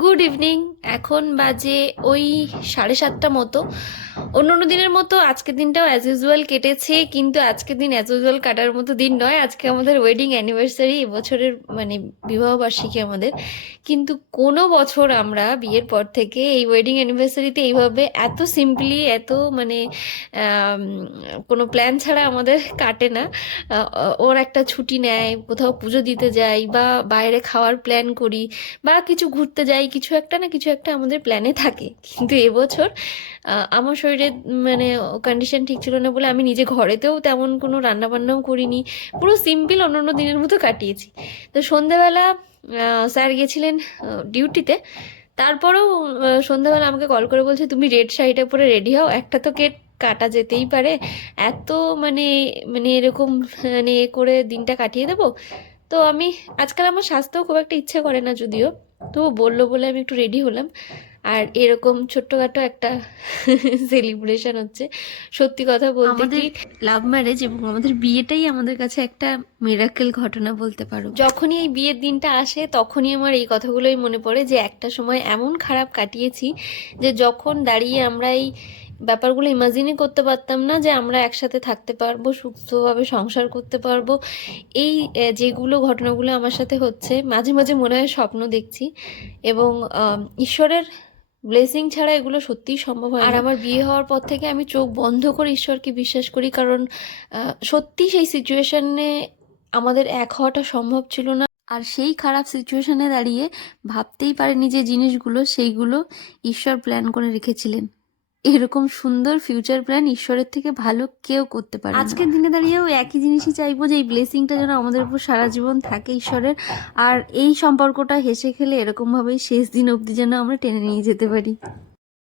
Good evening. এখন বাজে ওই 7:30 মতো। অন্য দিনের মতো আজকের দিনটাও অ্যাজ ইউজুয়াল কেটেছে, কিন্তু আজকের দিন অ্যাজ ইউজুয়াল কাটার মতো দিন নয়। আজকে আমাদের ওয়েডিং অ্যানিভার্সারি, এবছরের মানে বিবাহবার্ষিকী আমাদের। কিন্তু কোনো বছর আমরা বিয়ের পর থেকে এই ওয়েডিং অ্যানিভার্সারিতে এইভাবে এত সিম্পলি, এত মানে আম, কোনো প্ল্যান ছাড়া আমাদের কাটে না। ওর একটা ছুটি নেয়, কোথাও পুজো দিতে যাই বা বাইরে খাওয়ার প্ল্যান করি বা কিছু ঘুরতে যাই, কিছু একটা না কিছু একটা আমাদের প্ল্যানে থাকে। কিন্তু এবছর আমার শরীরে মানে কন্ডিশন ঠিক ছিল না বলে আমি নিজে ঘরেতেও তেমন কোনো রান্না বান্নাও করিনি, পুরো সিম্পল অন্য দিনের মতো কাটিয়েছি। তো সন্ধেবেলা স্যার গেছিলেন ডিউটিতে। তারপরেও সন্ধ্যাবেলা আমাকে কল করে বলছে, তুমি রেড শাড়িটা পরে রেডি হও, একটা তো কেক কাটা যেতেই পারে। এত মানে মানে এরকম মানে এ করে দিনটা কাটিয়ে দেবো। তো আমি আজকাল আমার স্বাস্থ্যও খুব একটা ইচ্ছে করে না যদিও, তো বললো বলে আমি একটু রেডি হলাম। আর এরকম ছোট্টখাটো একটা সেলিব্রেশন হচ্ছে। সত্যি কথা বলতে কি, লাভ ম্যারেজ এবং আমাদের বিয়েটাই আমাদের কাছে একটা মিরাকেল ঘটনা বলতে পারো। যখনই এই বিয়ের দিনটা আসে তখনই আমার এই কথাগুলোই মনে পড়ে যে একটা সময় এমন খারাপ কাটিয়েছি যে যখন দাঁড়িয়ে আমরা এই ব্যাপারগুলো ইমাজিনই করতে পারতাম না যে আমরা একসাথে থাকতে পারবো, সুস্থভাবে সংসার করতে পারবো। এই যেগুলো ঘটনাগুলো আমার সাথে হচ্ছে, মাঝে মাঝে মনে হয় স্বপ্ন দেখছি। এবং ঈশ্বরের ব্লেসিং ছাড়া এগুলো সত্যিই সম্ভব হয় না। আর আমার বিয়ে হওয়ার পর থেকে আমি চোখ বন্ধ করে ঈশ্বরকে বিশ্বাস করি, কারণ সত্যি সেই সিচুয়েশনে আমাদের এক হওয়াটা সম্ভব ছিল না। আর সেই খারাপ সিচুয়েশনে দাঁড়িয়ে ভাবতেই পারিনি যে জিনিসগুলো সেইগুলো ঈশ্বর প্ল্যান করে রেখেছিলেন। এরকম সুন্দর ফিউচার প্ল্যান ঈশ্বরের থেকে ভালো কেউ করতে পারে না। আজকের দিনে দাঁড়িয়েও একই জিনিসই চাইবো, যে এই ব্লেসিংটা যেন আমাদের উপর সারা জীবন থাকে ঈশ্বরের। আর এই সম্পর্কটা হেসে খেলে এরকমভাবেই শেষ দিন অবধি যেন আমরা টেনে নিয়ে যেতে পারি।